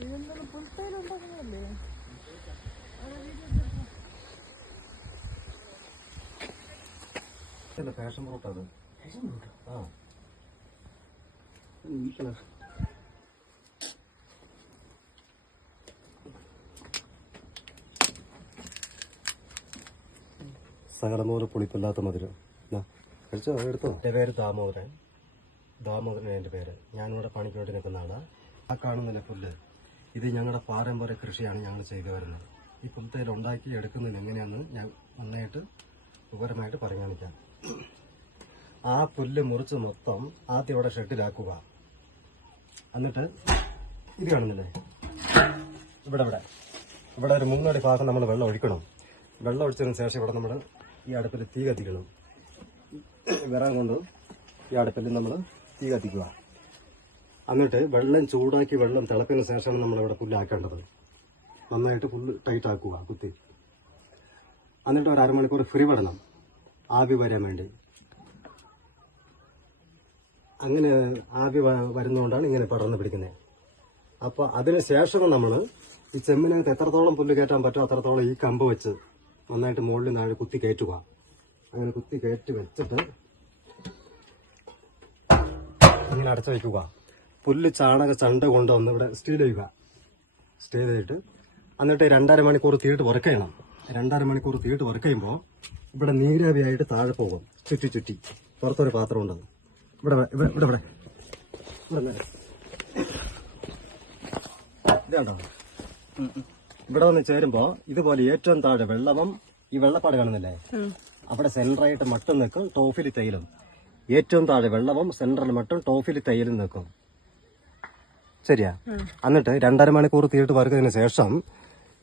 ഇതെന്താണ് ആ പുളിപ്പില്ലാത്ത മധുരം. കഴിച്ചോ എടുത്തോ എന്റെ പേര് ദാമോദരൻ. ദാമോദരൻ എന്റെ പേര്. ഞാനിവിടെ പണിക്ക് വേണ്ടി നിൽക്കുന്ന ആളാണ് ആ കാണുന്നില്ല പുല്ല്. ഇത് ഞങ്ങളുടെ പാരമ്പര്യ കൃഷിയാണ് ഞങ്ങൾ ചെയ്തു വരുന്നത്. ഈ പുൽത്തൈൽ ഉണ്ടാക്കി എടുക്കുന്നത് എങ്ങനെയാണെന്ന് ഞാൻ നന്നായിട്ട് വിവരമായിട്ട് പറഞ്ഞു കാണിക്കാം ആ പുല്ല് മുറിച്ച് മൊത്തം ആദ്യം ഇവിടെ ഷെഡിലാക്കുക. എന്നിട്ട് ഇത് കാണുന്നില്ലേ? ഇവിടെ ഇവിടെ. ഇവിടെ ഒരു മൂന്നടി ഭാഗം നമ്മൾ വെള്ളം ഒഴിക്കണം. വെള്ളം ഒഴിച്ചതിന് ശേഷം ഇവിടെ നമ്മൾ ഈ അടുപ്പിൽ തീ കത്തിക്കണം. വിറകം കൊണ്ട് ഈ അടുപ്പിൽ നമ്മൾ തീ കത്തിക്കുക. എന്നിട്ട് വെള്ളം ചൂടാക്കി വെള്ളം തിളപ്പിന് ശേഷമാണ് നമ്മൾ ഇവിടെ പുല്ലാക്കേണ്ടത്. നന്നായിട്ട് പുല്ല് ടൈറ്റ് ആക്കുക കുത്തി. എന്നിട്ട് ഒരു അരമണിക്കൂർ ഫ്രീ വിടണം ആവി വരാൻ വേണ്ടി. അങ്ങനെ ആവി വരുന്നതുകൊണ്ടാണ് ഇങ്ങനെ പടർന്ന് പിടിക്കുന്നത് അപ്പോൾ അതിന് ശേഷം നമ്മൾ ഈ ചെമ്മിനകത്ത് എത്രത്തോളം പുല്ല് കയറ്റാൻ പറ്റുമോ അത്രത്തോളം ഈ കമ്പ് വെച്ച് നന്നായിട്ട് മുകളിൽ നാളെ കുത്തി കയറ്റുക. അങ്ങനെ കുത്തി കയറ്റി വെച്ചിട്ട് ഇങ്ങനെ അടച്ചു വയ്ക്കുക പുല്ല് ചാണക ചണ്ട കൊണ്ടുവന്ന് ഇവിടെ സ്റ്റേ ചെയ്യുക സ്റ്റേ ചെയ്തിട്ട് എന്നിട്ട് രണ്ടര മണിക്കൂർ തീയിട്ട് വർക്ക് ചെയ്യണം. രണ്ടര മണിക്കൂർ തീയിട്ട് വർക്ക് ചെയ്യുമ്പോൾ ഇവിടെ നീരാവിയായിട്ട് താഴെ പോകും. ചുറ്റി ചുറ്റി. പുറത്തൊരു പാത്രം ഉണ്ടത് ഇവിടെ ഇവിടെ ഇവിടെ ഇവിടെ. ഇവിടെ ഇതാണ്ടോ ഇവിടെ വന്ന് ചേരുമ്പോൾ ഇതുപോലെ ഏറ്റവും താഴെ വെള്ളവും ഈ വെള്ളപ്പാട് കാണുന്നില്ലേ? അവിടെ സെൻട്രായിട്ട് മട്ടും നിൽക്കും ടോഫിൽ തൈലും ഏറ്റവും താഴെ വെള്ളവും സെൻട്രൽ മട്ടും ടോഫിൽ തയ്യലും നിൽക്കും. ശരിയാ? എന്നിട്ട് രണ്ടര മണിക്കൂർ തീയിട്ട് വറുത്തതിന് ശേഷം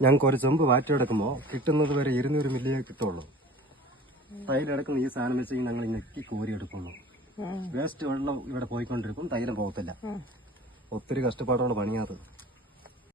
ഞങ്ങൾക്ക് ഒരു ചെമ്പ് വാറ്റിയെടുക്കുമ്പോൾ കിട്ടുന്നത് വരെ ഇരുന്നൂറ് മില്ലിയേ കിട്ടുള്ളൂ. തൈലെടുക്കുന്ന ഈ സാധനം വെച്ച് ഞങ്ങൾ ഞെക്കി കോരി എടുക്കുള്ളൂ. വേസ്റ്റ് വെള്ളം ഇവിടെ പോയിക്കൊണ്ടിരിക്കും തൈലം പോകത്തില്ല. ഒത്തിരി കഷ്ടപ്പാടുള്ള പണിയാത്